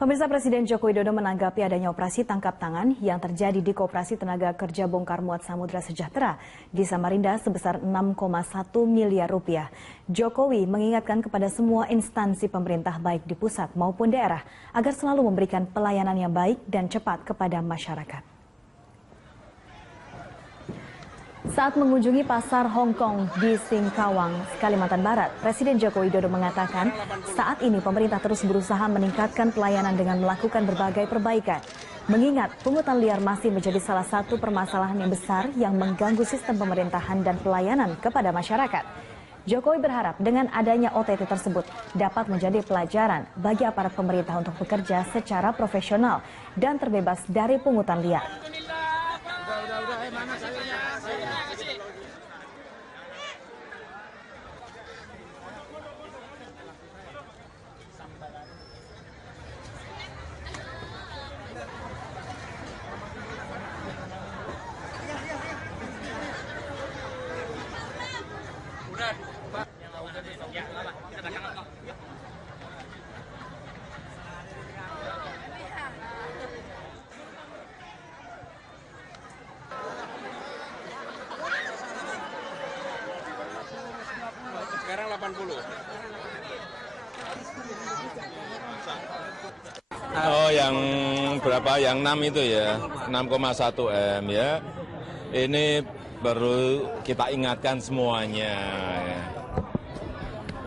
Pemirsa, Presiden Joko Widodo menanggapi adanya operasi tangkap tangan yang terjadi di Koperasi Tenaga Kerja Bongkar Muat Samudra Sejahtera di Samarinda sebesar 6,1 miliar rupiah. Jokowi mengingatkan kepada semua instansi pemerintah baik di pusat maupun daerah agar selalu memberikan pelayanan yang baik dan cepat kepada masyarakat. Saat mengunjungi pasar Hong Kong di Singkawang, Kalimantan Barat, Presiden Joko Widodo mengatakan saat ini pemerintah terus berusaha meningkatkan pelayanan dengan melakukan berbagai perbaikan. Mengingat pungutan liar masih menjadi salah satu permasalahan yang besar yang mengganggu sistem pemerintahan dan pelayanan kepada masyarakat. Jokowi berharap dengan adanya OTT tersebut dapat menjadi pelajaran bagi aparat pemerintah untuk bekerja secara profesional dan terbebas dari pungutan liar. Sekarang 80. Oh, yang berapa? Yang 6 itu ya, 6,1 M ya. Ini baru kita ingatkan semuanya ya,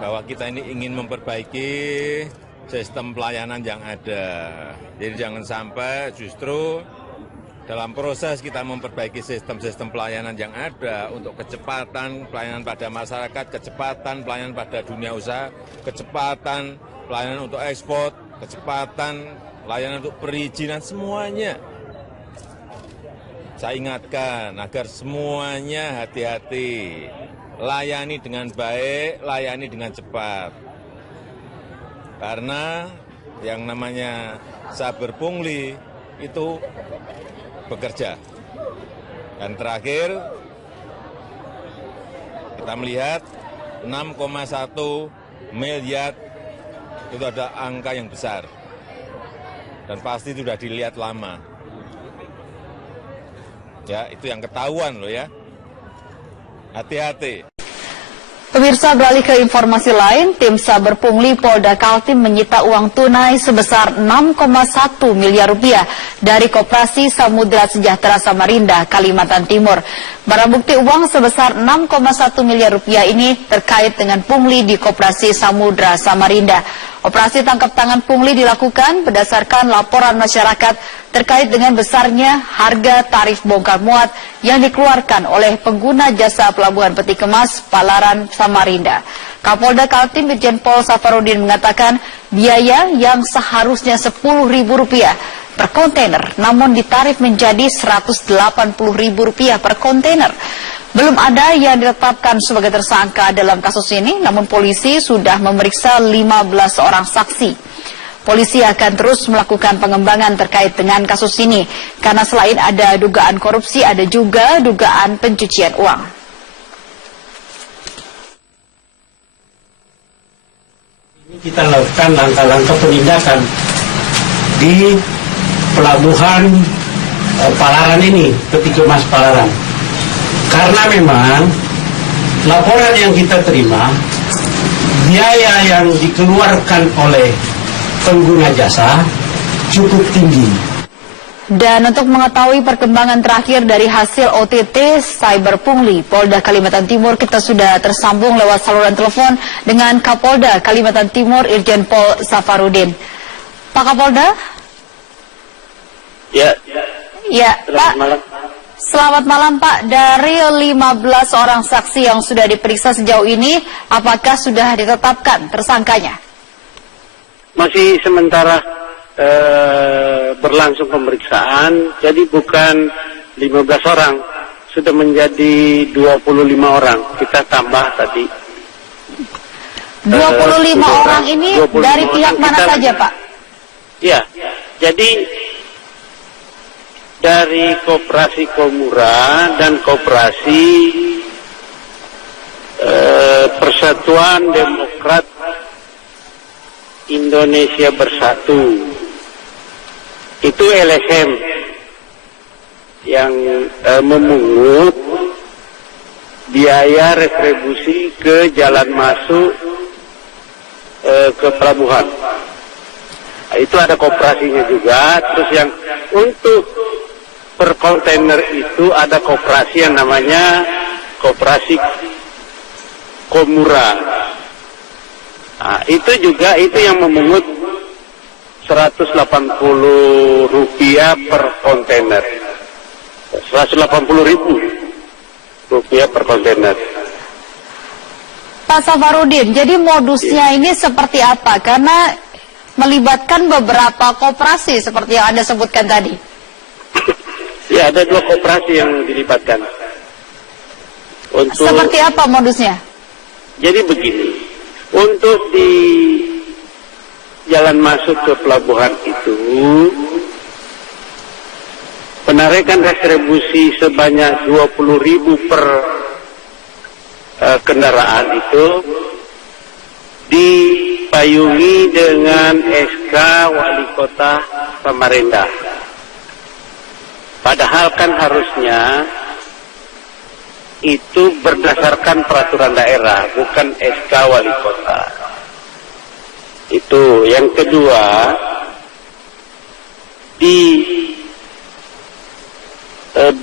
bahwa kita ini ingin memperbaiki sistem pelayanan yang ada. Jadi jangan sampai justru dalam proses kita memperbaiki sistem-sistem pelayanan yang ada untuk kecepatan pelayanan pada masyarakat, kecepatan pelayanan pada dunia usaha, kecepatan pelayanan untuk ekspor, kecepatan pelayanan untuk perizinan, semuanya. Saya ingatkan agar semuanya hati-hati, layani dengan baik, layani dengan cepat. Karena yang namanya saber pungli itu bekerja. Dan terakhir, kita melihat 6,1 miliar itu ada angka yang besar. Dan pasti itu sudah dilihat lama. Ya, itu yang ketahuan loh ya. Hati-hati. Pemirsa, beralih ke informasi lain, tim Saber Pungli Polda Kaltim menyita uang tunai sebesar 6,1 miliar rupiah dari Koperasi Samudra Sejahtera Samarinda, Kalimantan Timur. Barang bukti uang sebesar 6,1 miliar rupiah ini terkait dengan pungli di Koperasi Samudra Samarinda. Operasi tangkap tangan pungli dilakukan berdasarkan laporan masyarakat terkait dengan besarnya harga tarif bongkar muat yang dikeluarkan oleh pengguna jasa pelabuhan peti kemas Palaran Samarinda. Kapolda Kaltim Irjen Pol Safarudin mengatakan biaya yang seharusnya Rp10.000 per kontainer namun ditarif menjadi Rp180.000 per kontainer. Belum ada yang ditetapkan sebagai tersangka dalam kasus ini, namun polisi sudah memeriksa 15 orang saksi. Polisi akan terus melakukan pengembangan terkait dengan kasus ini, karena selain ada dugaan korupsi, ada juga dugaan pencucian uang. Kita lakukan langkah-langkah penindakan di pelabuhan Palaran ini, peti kemas Palaran. Karena memang laporan yang kita terima, biaya yang dikeluarkan oleh pengguna jasa cukup tinggi. Dan untuk mengetahui perkembangan terakhir dari hasil OTT Cyber Pungli Polda Kalimantan Timur, kita sudah tersambung lewat saluran telepon dengan Kapolda Kalimantan Timur Irjen Pol Safarudin. Pak Kapolda? Ya, Pak. malam. Selamat malam Pak, dari 15 orang saksi yang sudah diperiksa sejauh ini, apakah sudah ditetapkan tersangkanya? Masih sementara berlangsung pemeriksaan, jadi bukan 15 orang, sudah menjadi 25 orang, kita tambah tadi. 25 orang ini 25 dari pihak mana saja Pak? Ya, jadi dari Koperasi Komura dan Koperasi Persatuan Demokrat Indonesia Bersatu. itu LSM yang memungut biaya retribusi ke jalan masuk ke pelabuhan. Nah, itu ada koperasinya juga. Terus yang untuk per kontainer itu ada koperasi yang namanya koperasi Komura. Nah, itu juga itu yang memungut Rp180 per kontainer. Rp180.000 per kontainer. Pak Safarudin, jadi modusnya ini seperti apa? Karena melibatkan beberapa koperasi seperti yang Anda sebutkan tadi. Ya, ada 2 koperasi yang dilibatkan. Seperti apa modusnya? Jadi begini, untuk di jalan masuk ke pelabuhan itu, penarikan retribusi sebanyak 20.000 per kendaraan itu dipayungi dengan SK Wali Kota Samarinda. Padahal kan harusnya itu berdasarkan peraturan daerah, bukan SK Wali Kota. Itu. Yang kedua, di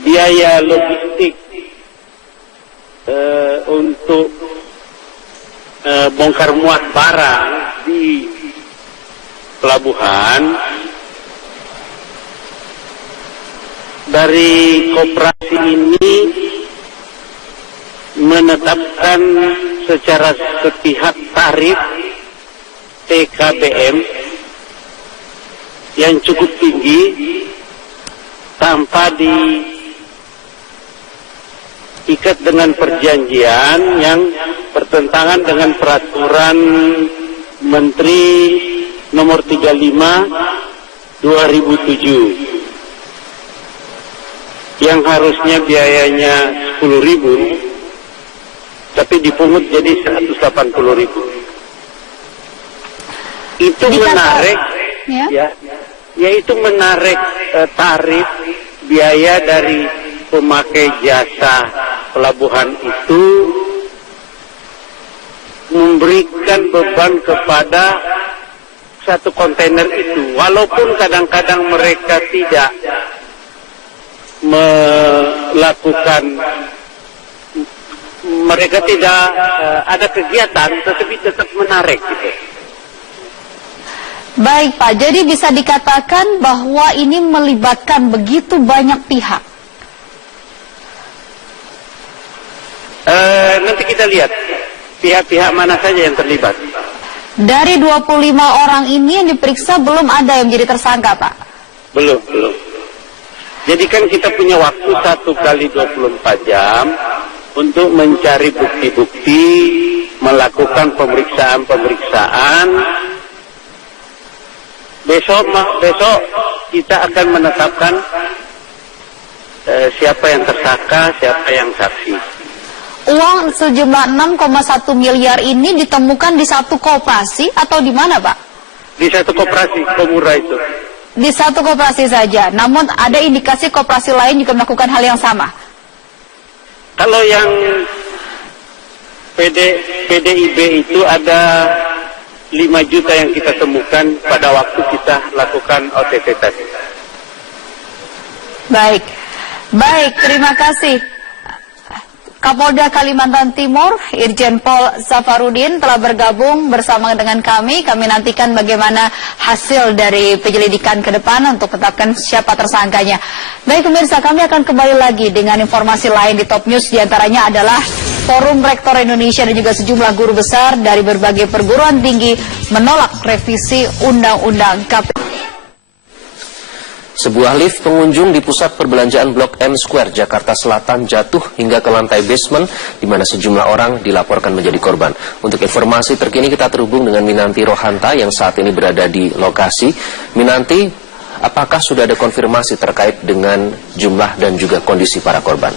biaya logistik untuk bongkar muat barang di pelabuhan dari koperasi ini menetapkan secara sepihak tarif TKBM yang cukup tinggi tanpa diikat dengan perjanjian yang bertentangan dengan peraturan Menteri nomor 35 2007 yang harusnya biayanya 10.000 tapi dipungut jadi 180.000. Itu menarik, yaitu menarik tarif biaya dari pemakai jasa pelabuhan itu, memberikan beban kepada satu kontainer itu, walaupun kadang-kadang mereka tidak melakukan, mereka tidak ada kegiatan, tetapi tetap menarik gitu. Baik Pak, jadi bisa dikatakan bahwa ini melibatkan begitu banyak pihak. Nanti kita lihat pihak-pihak mana saja yang terlibat. Dari 25 orang ini yang diperiksa belum ada yang menjadi tersangka Pak? Belum. Jadi kan kita punya waktu 1 kali 24 jam untuk mencari bukti-bukti, melakukan pemeriksaan. Besok kita akan menetapkan siapa yang tersangka, siapa yang saksi. Uang sejumlah 6,1 miliar ini ditemukan di satu koperasi atau di mana Pak? Di satu koperasi, Komura itu. Di satu koperasi saja, namun ada indikasi koperasi lain juga melakukan hal yang sama? Kalau yang PDIB itu ada 5 juta yang kita temukan pada waktu kita lakukan OTT tadi. Baik, terima kasih. Kapolda Kalimantan Timur, Irjen Pol Safarudin telah bergabung bersama dengan kami. Kami nantikan bagaimana hasil dari penyelidikan ke depan untuk tetapkan siapa tersangkanya. Baik pemirsa, kami akan kembali lagi dengan informasi lain di Top News. Di antaranya adalah Forum Rektor Indonesia dan juga sejumlah guru besar dari berbagai perguruan tinggi menolak revisi Undang-Undang KPK. Sebuah lift pengunjung di pusat perbelanjaan Blok M Square, Jakarta Selatan jatuh hingga ke lantai basement, di mana sejumlah orang dilaporkan menjadi korban. Untuk informasi terkini kita terhubung dengan Minanti Rohanta yang saat ini berada di lokasi. Minanti, apakah sudah ada konfirmasi terkait dengan jumlah dan juga kondisi para korban?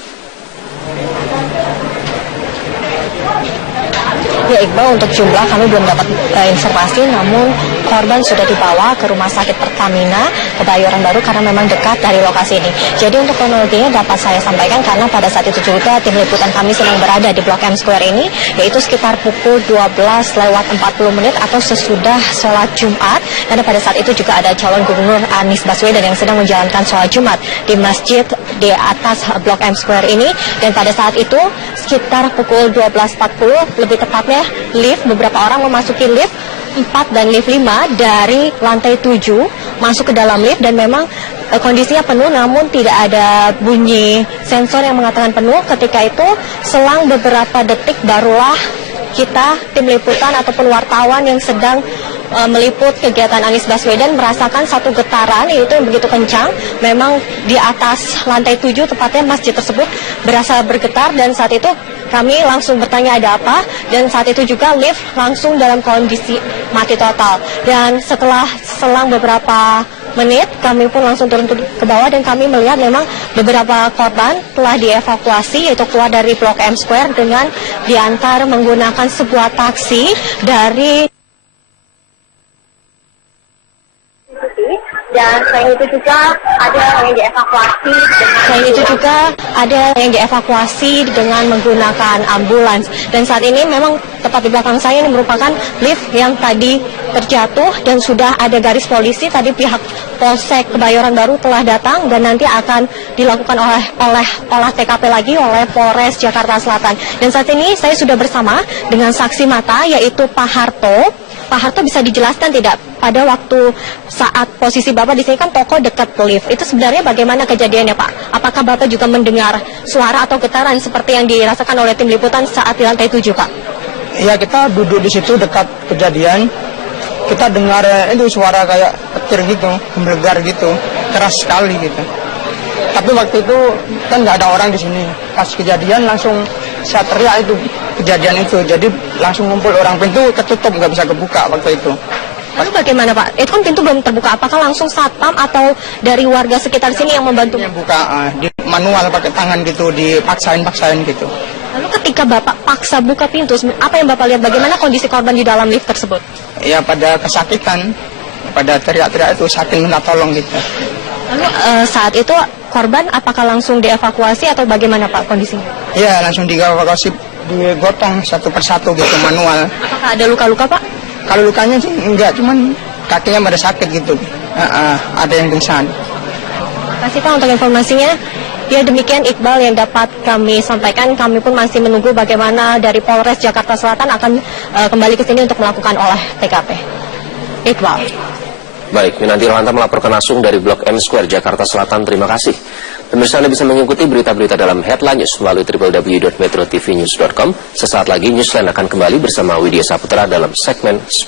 Ya Iqbal, untuk jumlah kami belum dapat informasi, namun korban sudah dibawa ke Rumah Sakit Pertamina Kebayoran Baru karena memang dekat dari lokasi ini. Jadi untuk kronologinya dapat saya sampaikan karena pada saat itu juga tim liputan kami sedang berada di Blok M Square ini, yaitu sekitar pukul 12:40 atau sesudah sholat Jumat, karena pada saat itu juga ada calon gubernur Anies Baswedan yang sedang menjalankan sholat Jumat di masjid di atas Blok M Square ini. Dan pada saat itu sekitar pukul 12:40 lebih tepatnya, beberapa orang memasuki lift 4 dan lift 5 dari lantai 7 masuk ke dalam lift, dan memang kondisinya penuh namun tidak ada bunyi sensor yang mengatakan penuh. Ketika itu selang beberapa detik barulah kita tim liputan ataupun wartawan yang sedang meliput kegiatan Anies Baswedan merasakan satu getaran, yaitu yang begitu kencang. Memang di atas lantai 7 tepatnya masjid tersebut berasa bergetar, dan saat itu kami langsung bertanya ada apa, dan saat itu juga lift langsung dalam kondisi mati total. Dan setelah selang beberapa menit kami pun langsung turun ke bawah, dan kami melihat memang beberapa korban telah dievakuasi, yaitu keluar dari Blok M Square dengan diantar menggunakan sebuah taksi dari. Dan selain itu juga ada yang dievakuasi dengan menggunakan ambulans. Dan saat ini memang tepat di belakang saya ini merupakan lift yang tadi terjatuh, dan sudah ada garis polisi. Tadi pihak Polsek Kebayoran Baru telah datang dan nanti akan dilakukan olah TKP lagi oleh Polres Jakarta Selatan. Dan saat ini saya sudah bersama dengan saksi mata, yaitu Pak Harto. Pak Harto, bisa dijelaskan tidak pada waktu saat posisi Bapak di sini kan toko dekat lift, itu sebenarnya bagaimana kejadiannya Pak? Apakah Bapak juga mendengar suara atau getaran seperti yang dirasakan oleh tim liputan saat di lantai 7 Pak? Iya, kita duduk di situ dekat kejadian, kita dengar itu suara kayak petir gitu, gemblegar gitu, keras sekali gitu. Tapi waktu itu kan nggak ada orang di sini. Pas kejadian langsung saya teriak itu kejadian itu, jadi langsung ngumpul orang, pintu ketutup nggak bisa kebuka waktu itu. Lalu bagaimana Pak? Itu kan pintu belum terbuka, apakah langsung satpam atau dari warga sekitar sini yang membantu? Yang buka di manual pakai tangan gitu, dipaksain gitu. Lalu ketika Bapak paksa buka pintu, apa yang Bapak lihat? Bagaimana kondisi korban di dalam lift tersebut? Ya pada kesakitan, pada teriak-teriak itu sakit minta tolong gitu. Lalu saat itu korban apakah langsung dievakuasi atau bagaimana Pak kondisinya? Iya, langsung dievakuasi, digotong satu persatu gitu manual. Apakah ada luka-luka Pak? Kalau lukanya sih enggak, cuman kakinya pada sakit gitu. Ada yang pingsan. Terima kasih Pak untuk informasinya. Ya, demikian Iqbal yang dapat kami sampaikan. Kami pun masih menunggu bagaimana dari Polres Jakarta Selatan akan kembali ke sini untuk melakukan olah TKP. Iqbal. Baik, Minanti Rohanta melaporkan langsung dari Blok M Square, Jakarta Selatan. Terima kasih. Pemirsa, Anda bisa mengikuti berita-berita dalam Headline News melalui www.metrotvnews.com. Sesaat lagi Newsline akan kembali bersama Widya Saputra dalam segmen